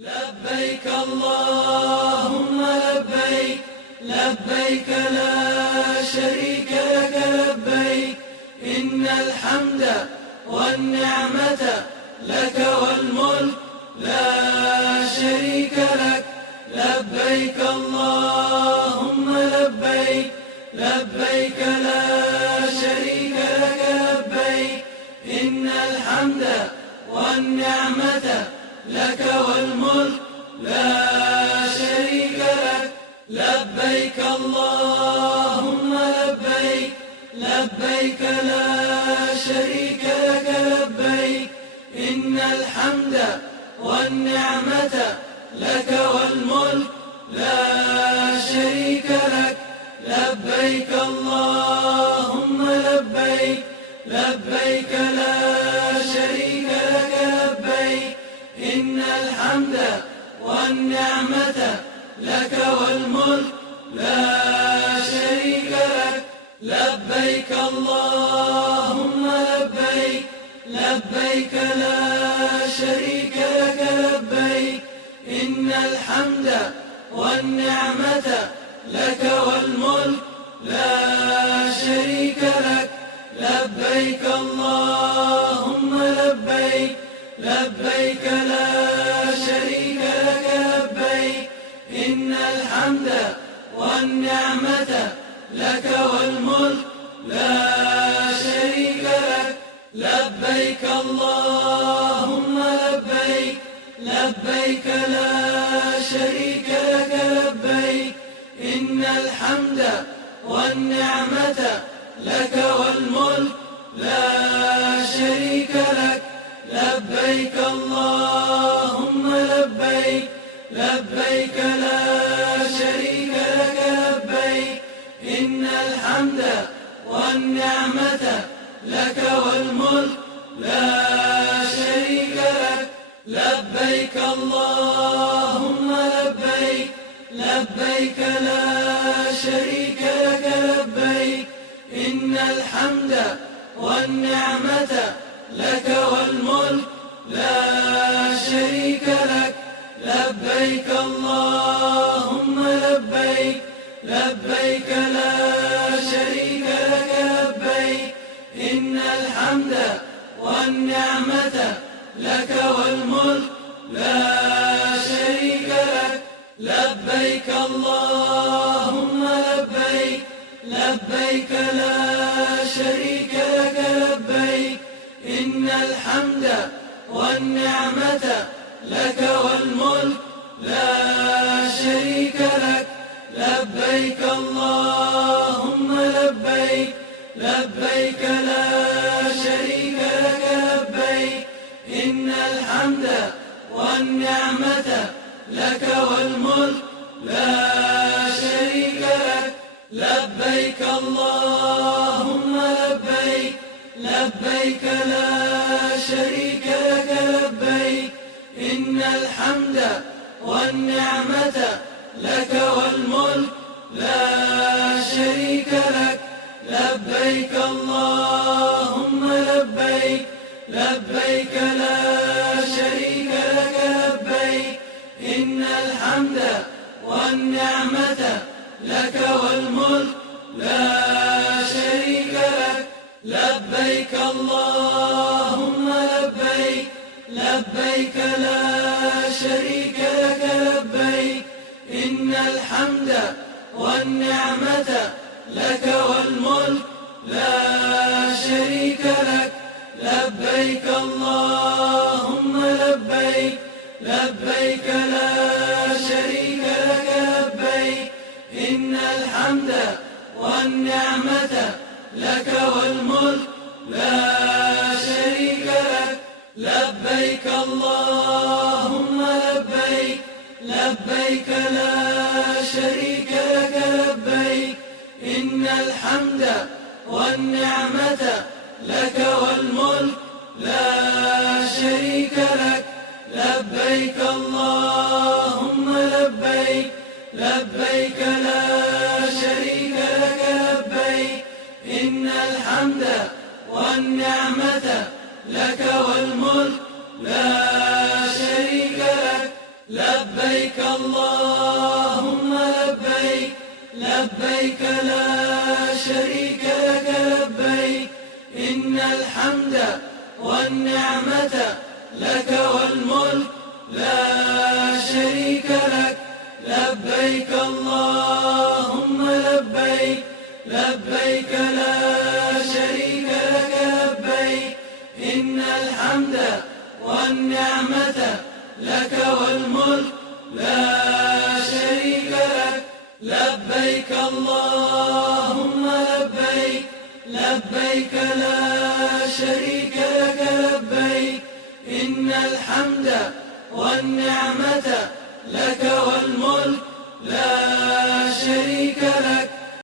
لبيك اللهم لبيك، لبيك لا شريك لك لبيك، إن الحمد والنعمة لك والملك لا شريك لك. لبيك اللهم لبيك، لبيك لا شريك لك لبيك، إن الحمد والنعمة لك والملك لا شريك لك. لبيك اللهم لبيك، لبيك لا شريك لك لبيك، إن الحمد والنعمة لك والملك لا شريك لك. لبيك اللهم لبيك، لبيك لا شريك لك لبيك، إن الحمد والنعمة لك والملك لا شريك لك. لبيك اللهم لبيك، لبيك لا شريك لك لبيك، إن الحمد والنعمة لك والملك لا شريك لك. لبيك اللهم لبيك، لبيك لا شريك لك لبيك، إن الحمد والنعمة لك والملك لا شريك لك. لبيك اللهم لبيك، لبيك لا شريك لك لبيك، إن الحمد والنعمة لك والملك لا شريك لك. لبيك اللهم لبيك، لبيك لا شريك لك لبيك، إن الحمد والنعمة لك والملك لا شريك لك. لبيك اللهم لبيك، لبيك لا شريك لك لبيك، إن الحمد والنعمة لك والملك لا شريك لك. لبيك اللهم لبيك، لبيك لا شريك لك لبيك، إن الحمد والنعمة لك والملك لا شريك لك. لبيك اللهم لبيك، لبيك لا شريك لك لبيك، إن الحمد والنعمة لك والملك لا شريك لك. لبيك اللهم لبيك، لبيك لا شريك لك لبيك، إن الحمد والنعمة لك والملك لا شريك لك. لبيك اللهم لبيك، لبيك لا شريك لك لبيك، إن الحمد والنعمة لك والملك لا شريك لك. لبيك اللهم لبيك، لبيك لا شريك لك لبيك، إن الحمد والنعمة لك والملك لا شريك لك. لبيك اللهم لبيك، لبيك لا شريك لك لبيك، إن الحمد والنعمة لك والملك لا شريك لك. لبيك اللهم لبيك، لبيك لا شريك لك لبيك، إن الحمد والنعمة لك والملك لا شريك لك. لبيك اللهم لبيك، لبيك لا شريك لك لبيك، إن الحمد والنعمة لك والملك لا شريك لك. لبيك اللهم لبيك، لبيك لا شريك لك لبيك، إن الحمد والنعمة لك والملك لا شريك لك. لبيك اللهم لبيك، لبيك لا شريك لك لبيك، إن الحمد والنعمة لك والملك لا شريك لك. لبيك اللهم لبيك، لبيك لا شريك لك لبيك، إن الحمد والنعمة لك والملك لا شريك لك. لبيك اللهم لبيك، لبيك لا شريك لك لبيك، إن الحمد والنعمة لك والملك لا شريك لك.